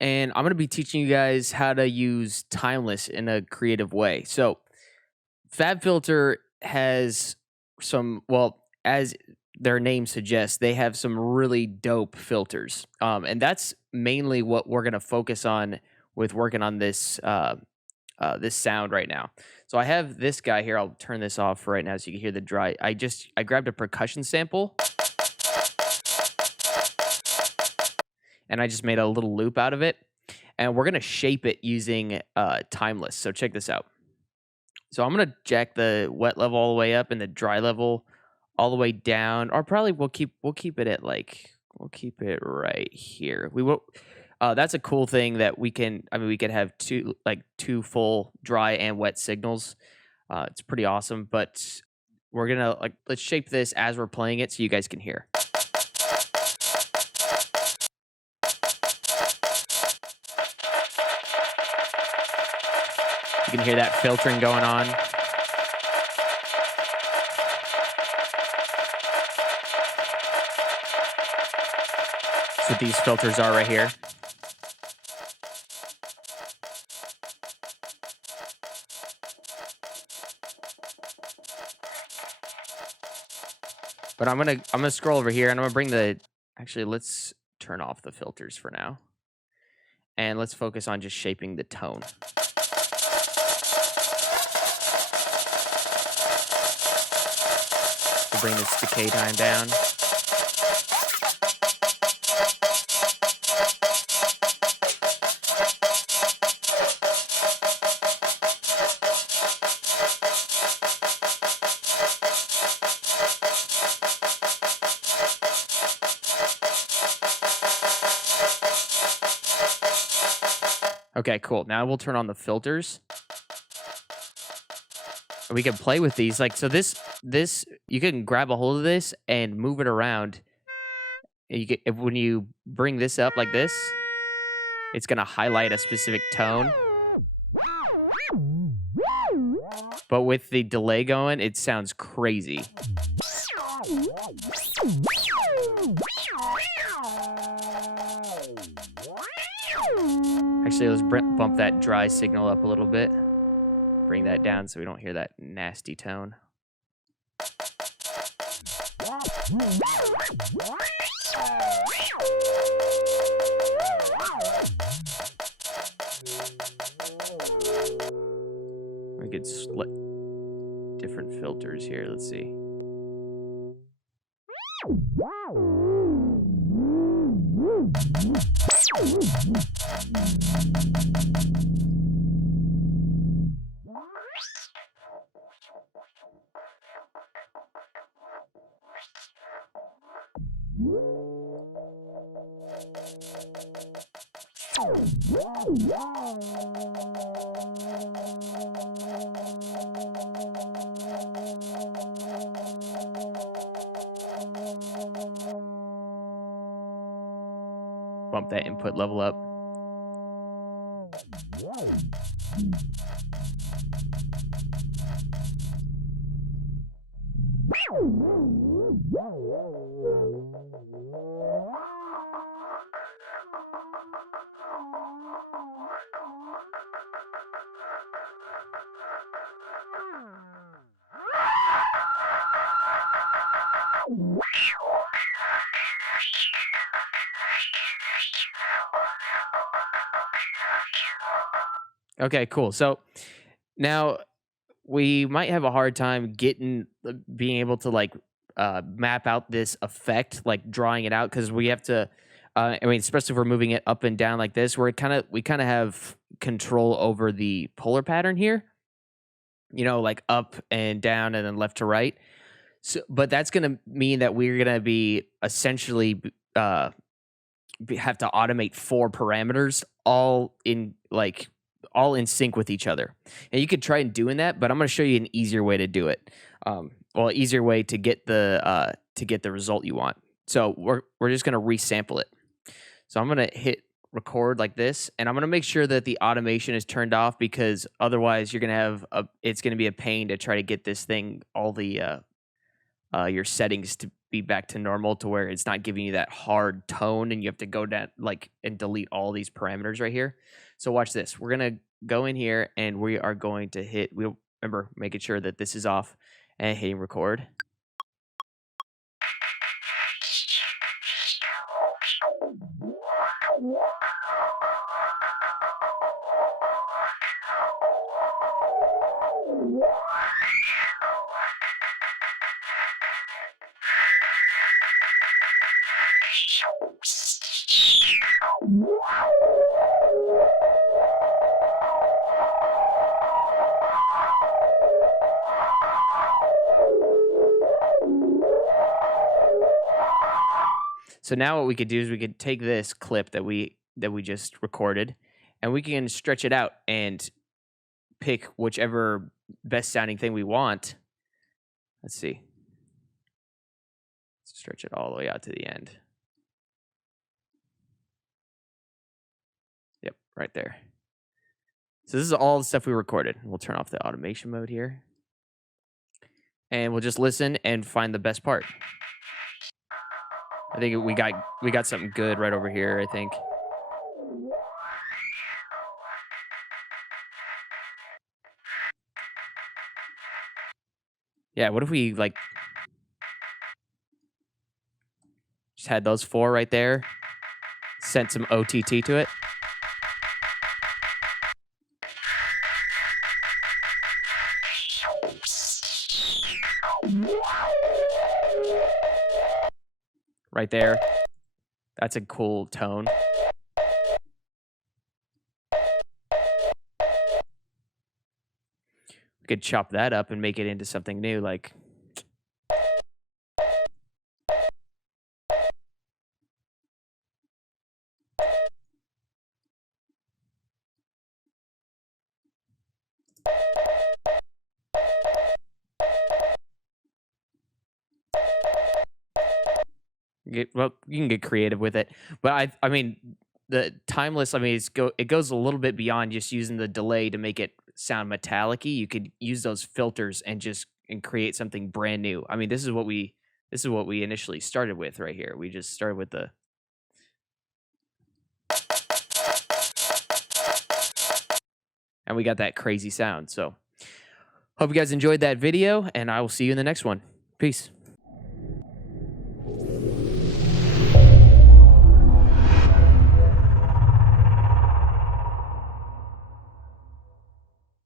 and I'm going to be teaching you guys how to use timeless in a creative way. So, FabFilter has some, well, as their name suggests, they have some really dope filters. And that's mainly what we're going to focus on with working on this sound right now. So I have this guy here. I'll turn this off right now so you can hear the dry. I grabbed a percussion sample and I just made a little loop out of it. And we're gonna shape it using timeless. So check this out. So I'm gonna jack the wet level all the way up and the dry level all the way down. Or probably we'll keep it at we'll keep it right here. We will. That's a cool thing that we can. I mean, we could have two full dry and wet signals. It's pretty awesome. But we're gonna let's shape this as we're playing it so you guys can hear. You can hear that filtering going on. That's what these filters are right here. But I'm gonna scroll over here and I'm gonna bring actually let's turn off the filters for now. And let's focus on just shaping the tone. We'll bring this decay time down. Okay, cool. Now we'll turn on the filters. We can play with these. So this you can grab a hold of this and move it around. When you bring this up like this, it's gonna highlight a specific tone. But with the delay going, it sounds crazy. Actually, let's bump that dry signal up a little bit. Bring that down so we don't hear that nasty tone. We could split different filters here. Let's see. Bump that input level up. Okay, cool. So now we might have a hard time being able to map out this effect, like drawing it out, because we have to. I mean, especially if we're moving it up and down like this, where we kind of have control over the polar pattern here. You know, like up and down, and then left to right. So, but that's going to mean that we're going to be essentially have to automate 4 parameters all in sync with each other. And you could try and doing that, but I'm going to show you an easier way to do it. Easier way to get the result you want. So we're just going to resample it. So I'm going to hit record like this, and I'm going to make sure that the automation is turned off, because otherwise you're going to have it's going to be a pain to try to get this thing all the your settings be back to normal to where it's not giving you that hard tone and you have to go down like and delete all these parameters right here. So watch this. We're gonna go in here and we are going to hit. We'll remember making sure that this is off and hitting record. So now what we could do is we could take this clip that we just recorded and we can stretch it out and pick whichever best sounding thing we want. Let's see. Let's stretch it all the way out to the end. Yep, right there. So this is all the stuff we recorded. We'll turn off the automation mode here. And we'll just listen and find the best part. I think we got something good right over here, I think. Yeah, what if we like just had those 4 right there, sent some OTT to it? Right there. That's a cool tone. We could chop that up and make it into something new, like well, you can get creative with it. But I mean the timeless, I mean it goes a little bit beyond just using the delay to make it sound metallic-y. You could use those filters and create something brand new. I mean, this is what we initially started with right here. We just started with the and we got that crazy sound. So hope you guys enjoyed that video and I will see you in the next one. Peace.